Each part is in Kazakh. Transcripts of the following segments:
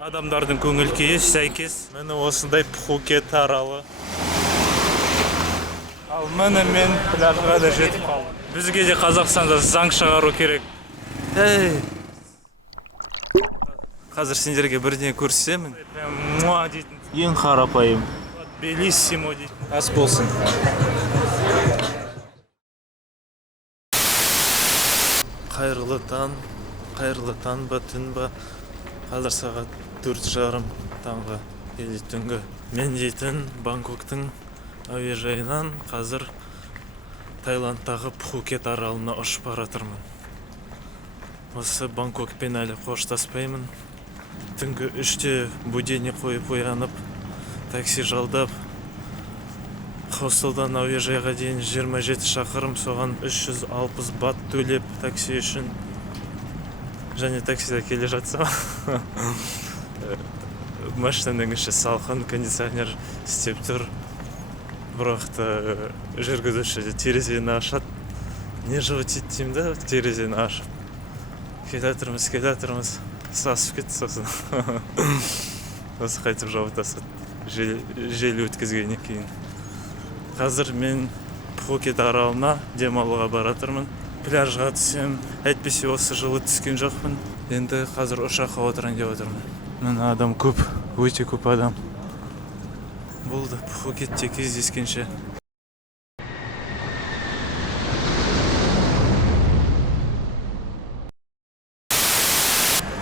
Адамдардың көңіл күйі сәйкес міне осындай Пхукет аралы. Ал міне мен пляжға да жетіп қалдым. Бізге де Қазақстанда заң шығару керек. Қазір сендерге бірдеңе көрсетемін. Муа дейтін. Ең қарапайым. Белиссимо дейтін. Ас болсын. Қайырлы таң ба, түн ба. Қазір сағат 4:30 таңғы или түнгі. Мен дейтін Бангкоктың әуежайынан қазір Таиландтағы Пхукет аралына ұшып баратырмын. Осы Бангкокпен әлі қоштаспаймын. Түнгі 3-те будильник қойып оянып, такси жалдап, хостелдан әуежайға дейін 27 шақырым, соған 360 бат төлеп такси үшін. Және таксида келе жатсам, машинаның іші салқын, кондиционер істеп тұр. Бірақ жүргізуші терезені ашады. Не жылытады деймін да, терезені ашып. Келатырмыз, сасып кетті сосын. Осы қайтып жауып тастады. Жел өткізгеннен кейін. Қазір мен Пхукет аралына демалуға баратырмын. Пляжға түсем, әйтпесе осы жылы түскен жоқпын. Енді қазір ұшаққа отырайын деп отырмын. Міне адам көп, өте көп адам. Болды, Пхукетте кездескенше.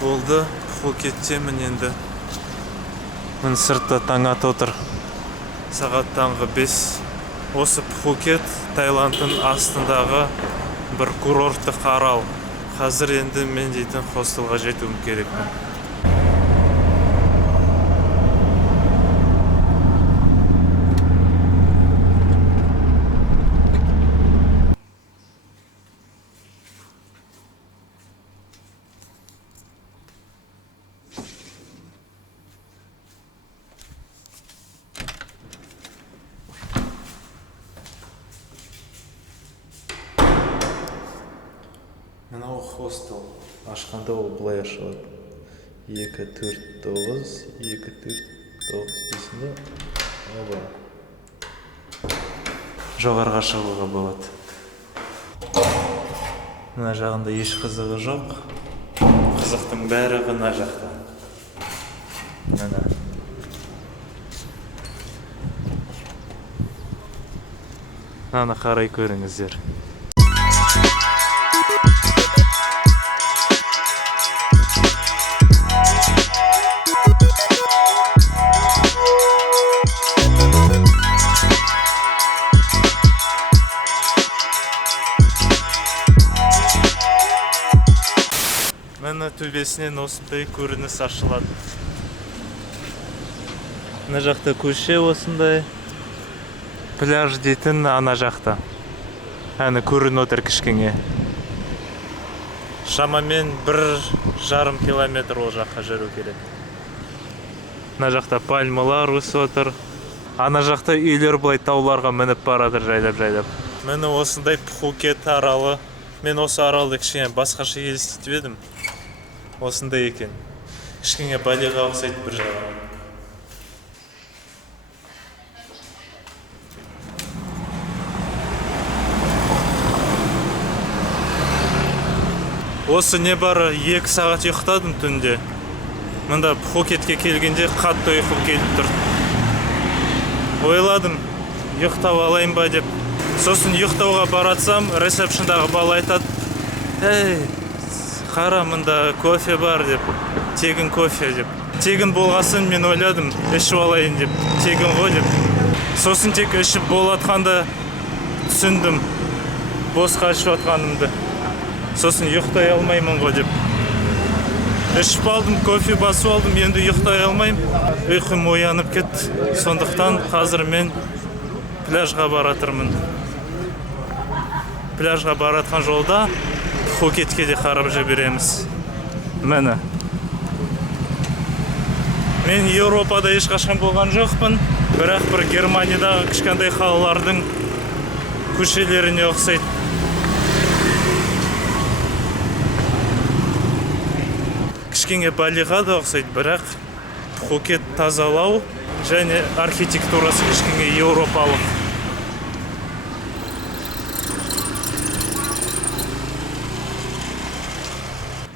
Болды, Пхукеттемін енді. Мін сыртта таң ата отыр. Сағат таңғы 5. Осы Пхукет Таиландтың астындағы бір курорттық арал. Қазір енді мен дейтін хостелға жетуім керекпін. Мынау хостел ашқанда ол былай ашылады. 249 дейсің. Оба. Жоғарға шығуға болады. Мына жағында еш қызығы жоқ. Қызықтың бәрі мына жақта. Мына. Мынаны қарай көріңіздер. Мына төбесінен осындай көрініс ашылады. Мына жақта көше осындай. Пляж дейтін ана жақта. Әні көрін отыр кішкене. Шамамен 1,5 километр ол жаққа жүру керек. Мына жақта пальмалар өсіп отыр. Ана жақта үйлер былай тауларға мініп баратыр жайлап. Міне осындай Пхукет аралы. Мен осы аралды кішкене басқаша елестетіп едім. Осындай екен. Кішкене Балиға ұқсайды бір жағынан. Осы не бары 2 сағат ұйықтадым түнде. Мында Пхукетке келгенде қатты ұйқым келіп тұр. Ойладым, ұйықтап алайын ба деп. Сосын ұйықтауға баратсам, ресепшндағы бала айтады: қара, мында кофе бар деп, тегін кофе деп. Тегін болғасын мен ойладым, ішіп алайын деп, тегін ғой деп. Сосын тек ішіп болатқанда түсіндім, босқа ішіп атқанымды. Сосын ұйықтай алмаймын ғой деп. Ішіп алдым, кофе басып алдым, енді ұйықтай алмаймын. Ұйқым оянып кетті. Сондықтан қазір мен пляжға баратырмын. Пляжға баратқан жолда Пхукетке де қарап жібереміз. Мені. Мен Еуропада ешқашан болған жоқпын, бірақ бір Германиядағы кішкентай қалалардың көшелеріне ұқсайды. кішкене Балиға да ұқсайды, бірақ Пхукет тазалау және архитектурасы кішкене еуропалық.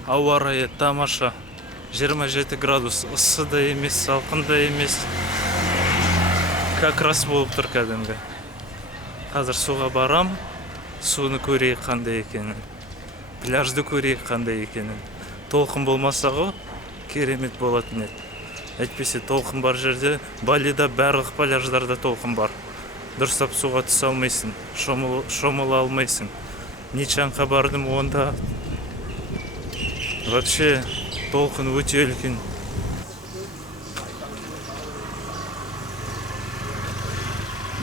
Ауа райы тамаша. 27 градус, ыссы да емес, салқын да емес. Как раз болып тұр кәдімгі. Қазір суға барам, суны көрейік қандай екенін. Пляжды көрейік қандай екенін. Толқын болмаса ғой, керемет болатын еді. Әйтпесе толқын бар жерде, Балида барлық пляждарда толқын бар. Дұрыстап суға түсе алмайсың, шомыла алмайсың. Ничанға бардым, онда вообще толқын өте үлкен.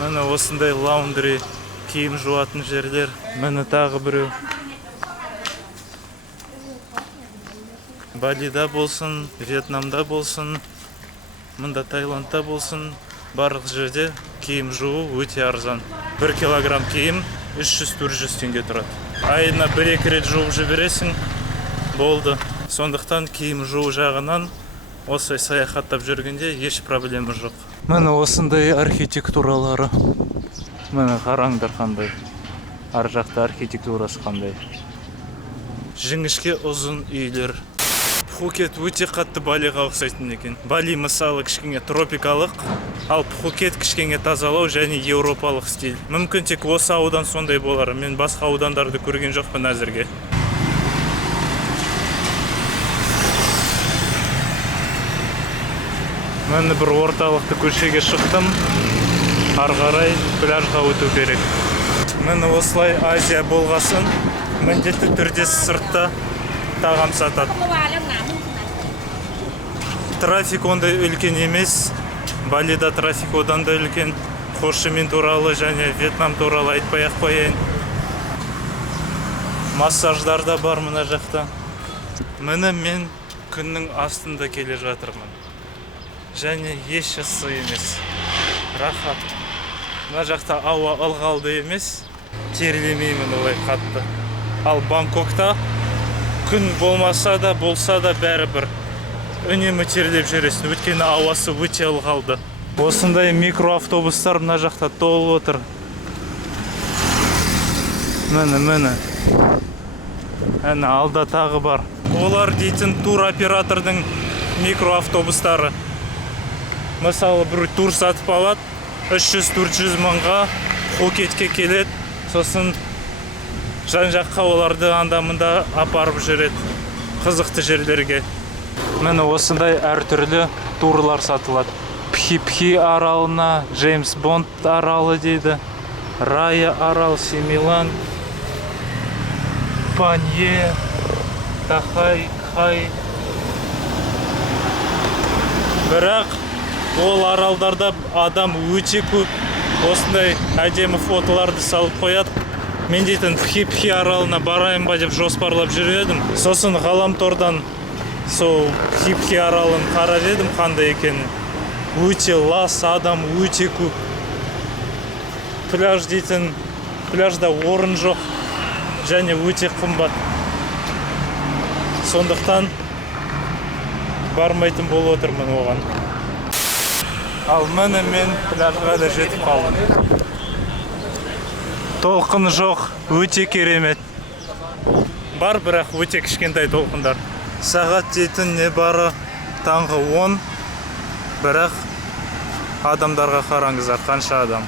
Міне осындай лаундри, киім жуатын жерлер. Міне тағы біреу. Балида болсын, Вьетнамда болсын, мында Таиландта болсын, барлық жерде киім жуу өте арзан. 1 килограмм киім 300-400 теңге тұрады. Айына 1-2 рет жуып жібересің, болды. Сондықтан киім жуу жағынан осылай саяхаттап жүргенде еш проблема жоқ. Міне осындай архитектуралары. Міне қараңдар қандай. Ар жақта архитектурасы қандай. Жіңішке ұзын үйлер. Пхукет өте қатты Балиға ұқсайтын екен. Бали мысалы кішкене тропикалық, ал Пхукет кішкене тазалау және еуропалық стиль. Мүмкін тек осы аудан сондай болар. Мен басқа аудандарды көрген жоқпын әзірге. Мен бір орталықты көшеге шықтым. Арғарай пляжға өту керек. Мен осылай Азия болғасын, міндетті түрде сыртта тағам сатады. Трафик ондай үлкен емес. Балида трафик одан да үлкен. Хошимин туралы және Вьетнам туралы айтпай-ақ қояйын. Массаждар да бар мына жақта. Міне мен күннің астында келе жатырмын. Және еш ысы емес. Рахат. Мына жақта ауа ылғалды емес. Терлемеймін олай қатты. Ал Бангкокта күн болмаса да, болса да бәрі бір. Үнемі терлеп жүресің, өйткені ауасы өте ылғалды. Осындай микроавтобустар мына жақта толып отыр. Міне. Әне алда тағы бар. Олар дейтін тур оператордың микроавтобустары. Мысалы, бір тур сатып алады, 300-400 мыңға Пхукетке келеді, сосын жан-жаққа оларды анда-мында апарып жүреді, қызықты жерлерге. Міне осындай әртүрлі турлар сатылады. Пхи аралына, Джеймс Бонд аралы дейді, Рая арал, Семилан, Панье, Тахай, Кхай. Бірақ ол аралдарда адам өте көп, осындай әдемі фотоларды салып қояды. Мен дейтін Пхи аралына барайын ба деп жоспарлап жүрдім. Сосын ғаламтордан сол Пхи аралын қарап едім қандай екенін. Өте лас, адам өте көп. Пляж дейтін, пляжда орын жоқ және өте қымбат. Сондықтан бармайтын болып отырмын оған. Ал міне мен пляжға да жетіп қалдым. Толқын жоқ, өте керемет. Бар, бірақ өте кішкентай толқындар. Сағат дейтін не бары таңғы 10, бірақ адамдарға қараңыздар, қанша адам.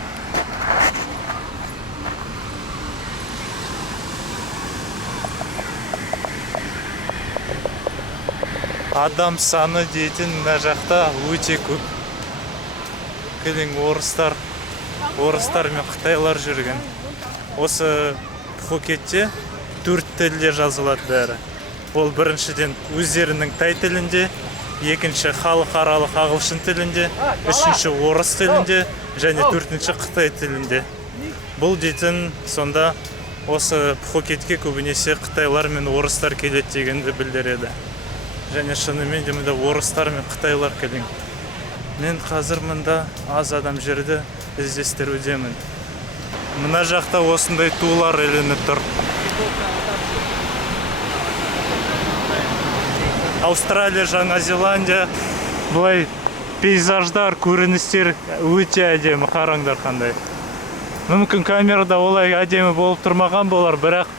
Адам саны дейтін мына жақта өте көп. Келің орыстар мен қытайлар жүрген. Осы Пхукетте 4 тілде жазылады бәрі. Ол біріншіден өздерінің тай тілінде, екінші халықаралық ағылшын тілінде, үшінші орыс тілінде және төртінші Қытай тілінде. Бұл дейтін сонда осы Пхукетке көбінесе қытайлар мен орыстар келеді дегенді білдіреді. Және шынымен де мұнда орыстар мен қытайлар келген. Мен қазір мұнда аз адам жерді іздестірудемін. Мына жақта осындай тулар ілініп тұр. Австралия, Жаңа Зеландия. Бұлай пейзаждар, көріністер өте әдемі, қараңдар қандай. Мүмкін камерада олай әдемі болып тұрмаған болар, бірақ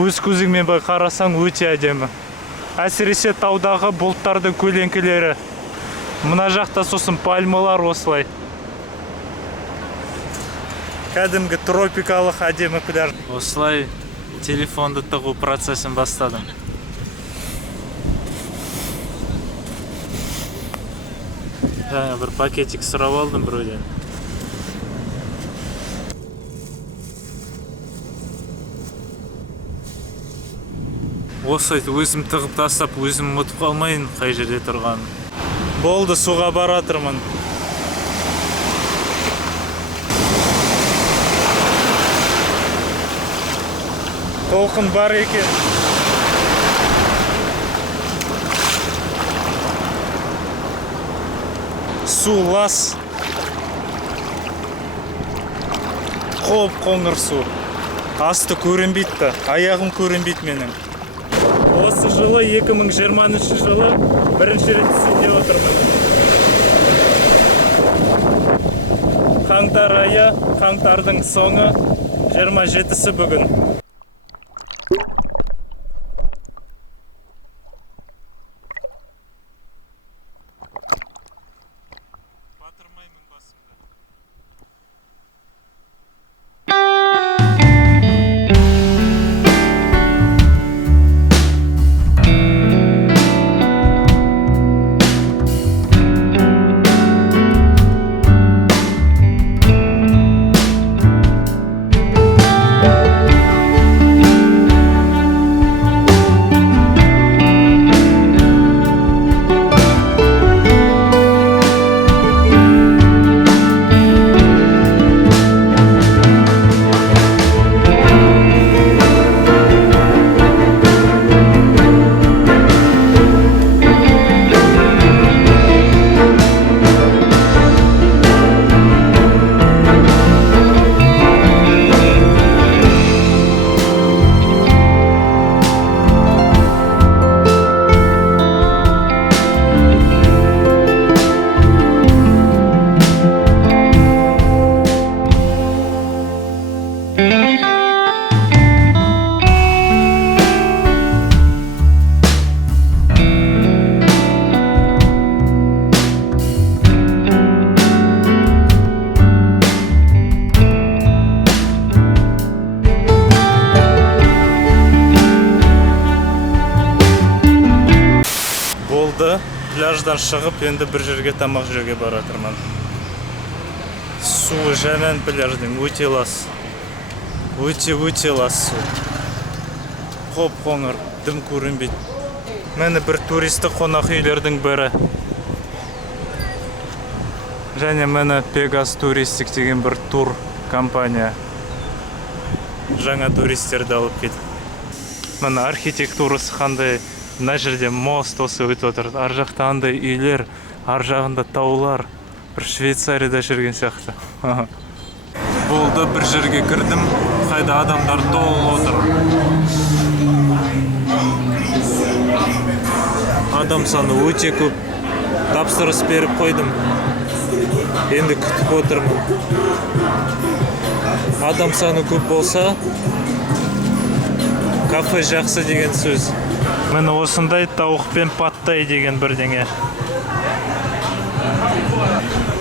өз көзіңмен бай қарасаң өте әдемі. Әсіресе таудағы бұлттардың көлеңкелері. Мына жақта сосын пальмалар осылай. Кәдімгі тропикалық әдемі пляж. Осылай телефонды тығу процесін бастадым. Жаңа бір пакетик сұрап алдым біреуден. Осы өзім тығып тастап, өзім ұмытып қалмайын қай жерде тұрғанын. Болды, суға баратырмын. Толқын бар екен. Су лас. Қоп қоңыр су. Асты көрінбейді, аяғым көрінбейді менің. Осы жылы 2020 жылы бірінші рет түсінде отырмын. Қаңтар айы, қаңтардың соңы 27-сі бүгін. Батырмаймын басымды. Пляждан шығып, енді бір жерге тамақ жеуге баратырмын. Суы жаман пляждың, өте лас. Өте лас су. Қоп қоңыр, дым көрінбейді. Мені бір туристі қонақ үйлердің бірі. Және мені Пегас туристик деген бір тур компания. Жаңа туристерді алып кетті. Мені архитектурасы қандай. Мына жерде мост осы өтіп отыр. Ар жақта андай үйлер, ар жағында таулар. Бір Швейцарияда жүрген сияқты. Болды, бір жерге кірдім. Қайда адамдар толы отыр. Адам саны өте көп. Тапсырыс беріп қойдым. Енді күтіп отырмын. Адам саны көп болса, кафе жақсы деген сөз. Мені осындай тауықпен паттай деген бірдеңе.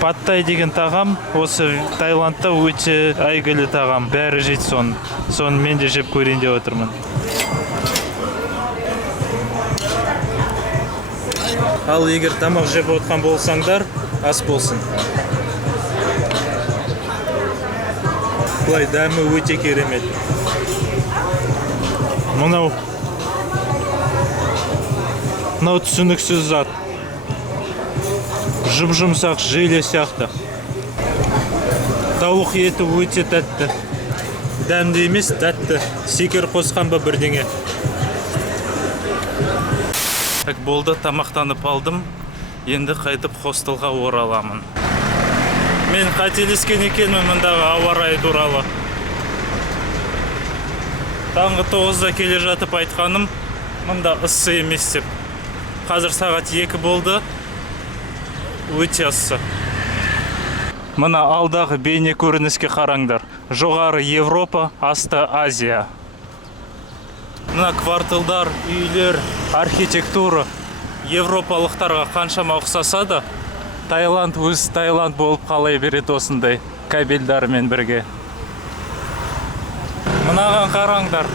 Паттай деген тағам осы Таиландта өте әйгілі тағам. Бәрі жейді соны. Соны мен де жеп көрейін деп отырмын. Ал егер тамақ жеп отқан болсаңдар, ас болсын. Бұлай дәмі өте керемет. Мынау түсініксіз зат. Жұп-жұмсақ желе сияқты. Тауық еті өте тәтті. Дәмді емес, тәтті. Секер қосқан ба бірдеңе. Так болды, тамақтанып алдым. Енді қайтып хостелға ораламын. Мен қателескен екенмін мұндағы ауа райы туралы. Таңғы 9-да келе жатып айтқаным, мұнда ыссы емес деп. Қазір сағат 2 болды. Өте ыссы. Мына алдағы бейне көрініске қараңдар. Жоғары Европа, асты Азия. Мына кварталдар, үйлер, архитектура европалықтарға қаншама ұқсаса да, Таиланд өз Таиланд болып қалай береді осындай кабельдармен бірге. Мынаған қараңдар.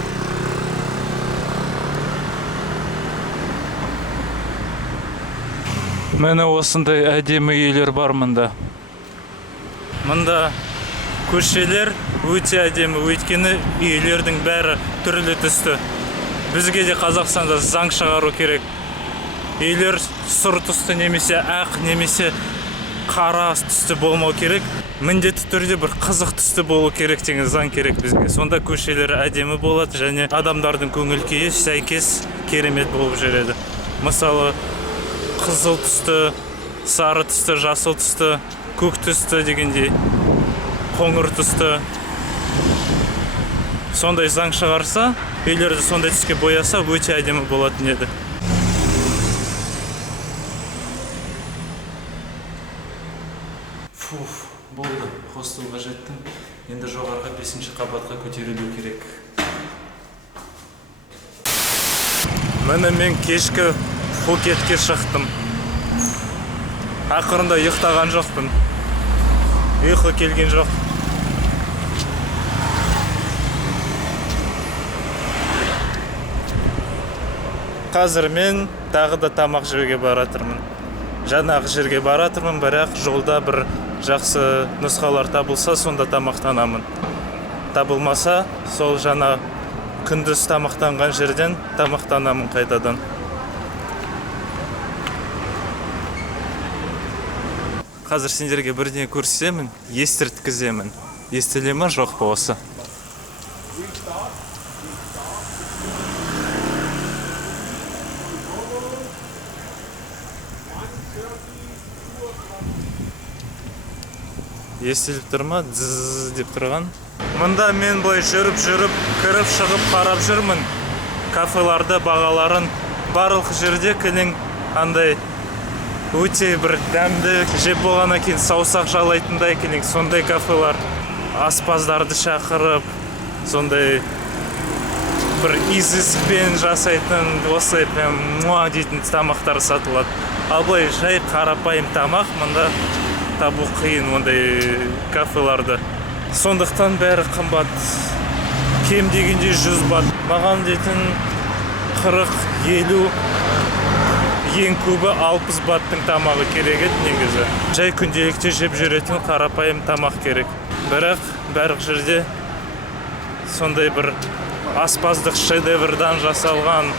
Міне осындай әдемі үйлер бар мұнда. Мұнда көшелер өте әдемі, өйткені үйлердің бәрі түрлі түсті. Бізге де Қазақстанда заң шығару керек. Үйлер сұр түсті немесе ақ, немесе қара түсті болмау керек. Міндетті түрде бір қызық түсті болу керек деген заң керек бізге. Сонда көшелер әдемі болады және адамдардың көңіл күйі сәйкес керемет болып жүреді. Мысалы, қызыл түсті, сары түсті, жасыл түсті, көк түсті дегендей, қоңыр түсті. Сондай заң шығарса, үйлерді сондай түске бояса, өте әдемі болатын еді. Болды, хостелға жеттім. Енді жоғарғы 5-ші қабатқа көтерілу керек. Міне мен кешкі Пхукетке шықтым. Ақырында ұйықтаған жоқпын. Ұйқы келген жоқ. Қазір мен тағы да тамақ жеуге баратырмын. Жаңағы жерге баратырмын, бірақ жолда бір жақсы нұсқалар табылса, сонда тамақтанамын. Табылмаса, сол жаңа күндіз тамақтанған жерден тамақтанамын қайтадан. Қазір сендерге бірдеңе көрсетемін, естірткіземін. Естіле ме, жоқ па осы? Естіліп тұр ма? Дзззз деп тұрған. Мұнда мен былай жүріп, кіріп, шығып қарап жүрмін. Кафеларды, бағаларын барлық жерде кілең андай өте бір дәмді жеп болғаннан кейін саусақ жалайтындай кілең сондай кафелар. Аспаздарды шақырып, сондай бір изыспен жасайтын, осылай прям муа дейтін тамақтар сатылады. Ал былай жай қарапайым тамақ мұнда табу қиын ондай кафеларды. Сондықтан бәрі қымбат. Кем дегенде 100 бат. Маған дейтін 40-50, ең көбі 60 баттың тамағы керек еді негізі. Жай күнделікте жеп жүретін қарапайым тамақ керек. Бірақ барлық жерде сондай бір аспаздық шедеврдан жасалған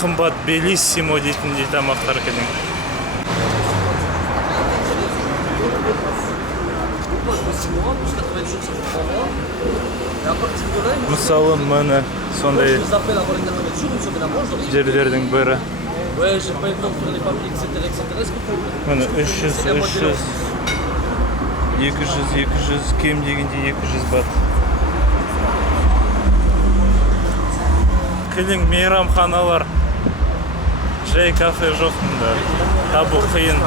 қымбат белиссимо дейтіндей тамақтар керек. Мысалы, міне сондай жерлердің бірі. Міне 300, 200, кем дегенде 200 бат. Кілең мейрамханалар, жай кафе жоқ мұнда. Табу қиын.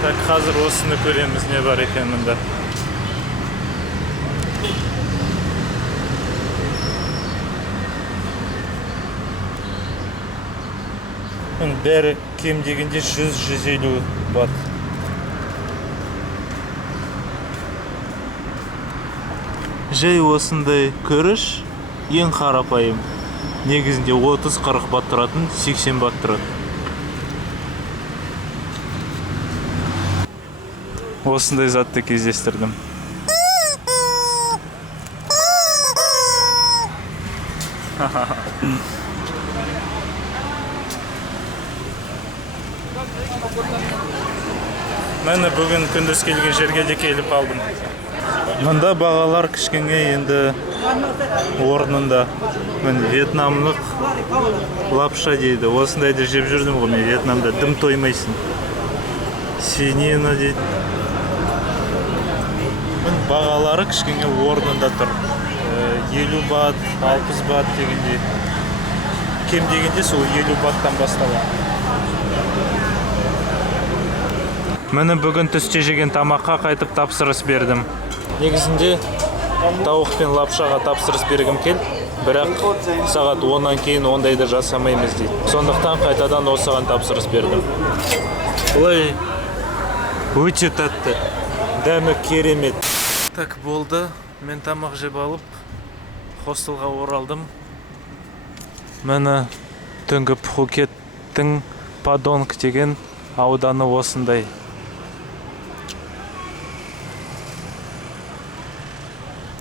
Так, қазір осыны көреміз, не бар екен мұнда. Бәрі кем дегенде 100-150 бат. Жай осындай көріш ең қарапайым. Негізінде 30-40 бат тұратын, 80 бат тұрады. Осындай затты кездестірдім. Мен бүгін күндіз келген жерге де келіп қалдым. Мұнда бағалар кішкене енді орнында. Мен вьетнамлық лапша дейді. Осындайды жеп жүрдім ғой мен Вьетнамда. Дым тоймайсың. Свинина дейді. Бағалары кішкене орнында тұр. 50 бат, 60 бат дегендей. кем дегенде сол 50 баттан басталады. Мені бүгін түсте жеген тамаққа қайтып тапсырыс бердім. Негізінде тауық пен лапшаға тапсырыс бергім кел, бірақ сағат 10-нан кейін ондайды жасамаймыз дейді. Сондықтан қайтадан осыған тапсырыс бердім. Бұлай өте тәтті, дәмі керемет. Так болды, мен тамақ жеп алып, хостелға оралдым. Мені түнгі Пхукеттің Падонг деген ауданы осындай.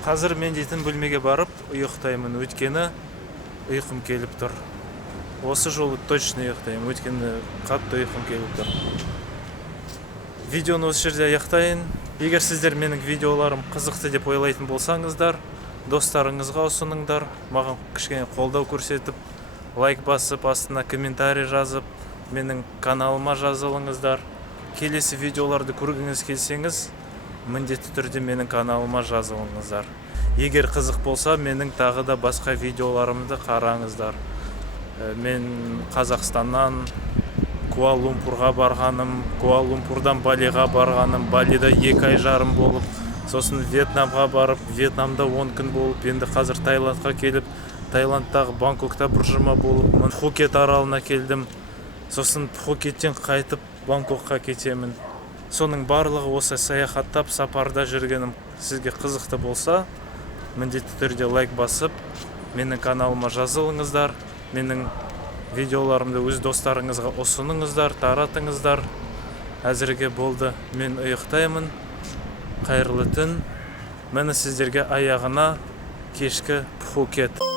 Қазір мен дейтін бөлмеге барып ұйықтаймын, өйткені ұйқым келіп тұр. Осы жолы точно ұйықтаймын, өйткені қатты ұйқым келіп тұр. Видеоны осы жерде аяқтайын. Егер сіздер менің видеоларым қызықты деп ойлайтын болсаңыздар, достарыңызға ұсыныңдар, маған кішкене қолдау көрсетіп, лайк басып, астына комментарий жазып, менің каналыма жазылыңыздар. Келесі видеоларды көргіңіз келсеңіз, міндетті түрде менің каналыма жазылыңыздар. Егер қызық болса, менің тағы да басқа видеоларымды қараңыздар. Мен Қазақстаннан Куала-Лумпурға барғаным, Куала-Лумпурдан Балиға барғаным, Балида 2 ай жарым болып, сосын Вьетнамға барып, Вьетнамда 10 күн болып, енді қазір Таиландқа келіп, Таиландтағы Бангкокта бір жұма болып, Пхукет аралына келдім. Сосын Пхукеттен қайтып Бангкокқа кетемін. Соның барлығы осы саяхаттап, сапарда жүргенім сізге қызықты болса, міндетті түрде лайк басып, менің каналыма жазылыңыздар, менің видеоларымды өз достарыңызға ұсыныңыздар, таратыңыздар. Әзірге болды, мен ұйықтаймын. Қайырлы түн. Мені сіздерге аяғына кешкі Пхукет.